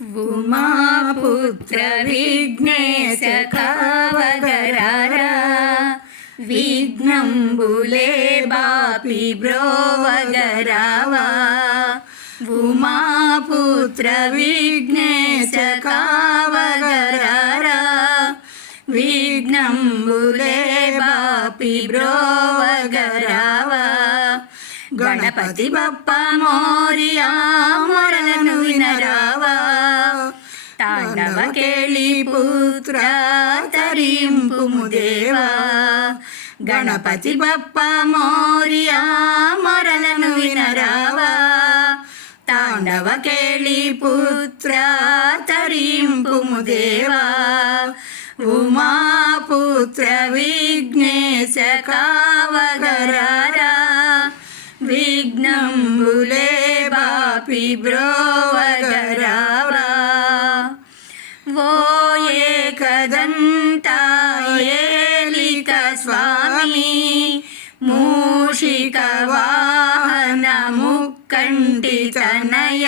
ఉమాపుత్ర విఘ్నేశ కావగరారా, విఘ్నంబులే బాపి బ్రోవగరావా. ఉమాపుత్ర విఘ్నేశ కావగరారా, విఘ్నంబులే బాపి బ్రోవగరావా. గణపతి బప్ప మోరియా మొరలను వినరావా, తాండవ కేళి పుత్ర తరింపుము దేవా. గణపతి బప్ప మోరియా మొరలను వినరావా, తాండవ కేళి పుత్ర తరింపుము దేవా. ఉమాపుత్ర విఘ్నేశ కావగరారా, విఘ్నంబులే బాపి బ్రోవగరావా. ఓ ఏకదంత ఏలిక స్వామి, మూషిక వాహన ముక్కంటి తనయ.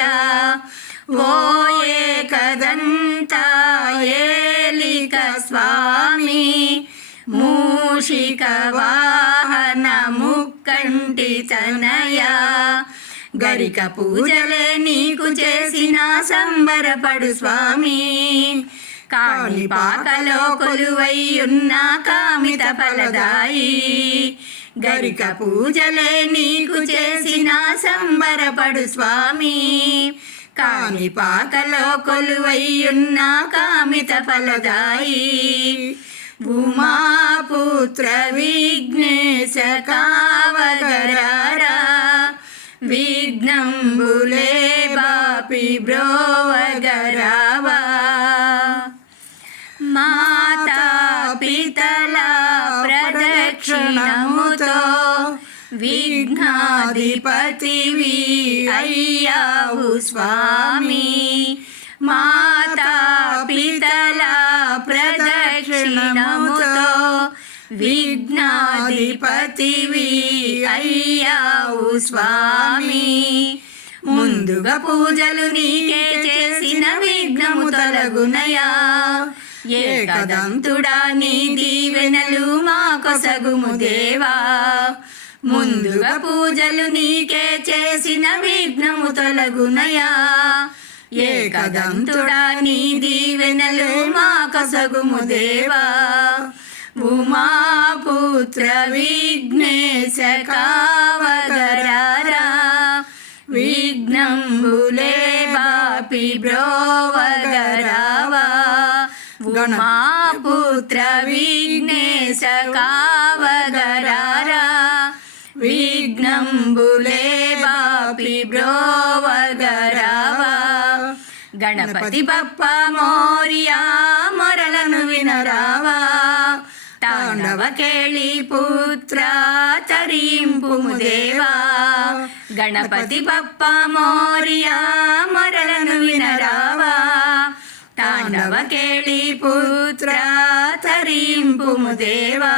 ఓ ఏకదంత ఏలిక స్వామి, మూషిక వాహన ముక్కంటి తనయ. గరిక పూజలే నీకు చేసిన సంబరపడు స్వామి, కాణిపాకలో కొలువైయున్న కామిత ఫలదాయి. గరిక పూజలే నీకు చేసిన సంబరపడు స్వామి, కాణిపాకలో కొలువైయున్న కామిత ఫలదాయి. ఉమాపుత్ర విఘ్నేశ కావగరారా, విఘ్నంబులే బాపి బ్రోవగరావా. మాతా పితల ప్రదక్షిణముతో విఘ్నాధిపతివి అయ్యావు స్వామి. మాతా పితల ప్రదక్షిణముతో విఘ్నాధిపతివి అయ్యావు స్వామి. ముందుగా పూజలు నీకే చేసిన విఘ్నము తొలగునయా. ఏకదంతుడా నీ దీవెనలు మా కొసగుము దేవా. ముందుగా పూజలు నీకే చేసిన విఘ్నము తొలగునయా. ఏకదంతుడా నీ దీవెనలు మా కొసగుము దేవా. ఉమాపుత్ర విఘ్నేశ కావగరారా, విఘ్నంబులే బాపి బ్రోవగరావా. ఉమాపుత్ర విఘ్నేశ కావగరారా, విఘ్నంబులే బాపి బ్రోవగరావా. గణపతి బప్ప మోరియా మొరలను వినరావా, తాండవ కేళి పుత్ర తరింపుము దేవా. గణపతి బప్ప మోరియా మొరలను వినరావా, తాండవ కేళి పుత్ర తరింపుము దేవా.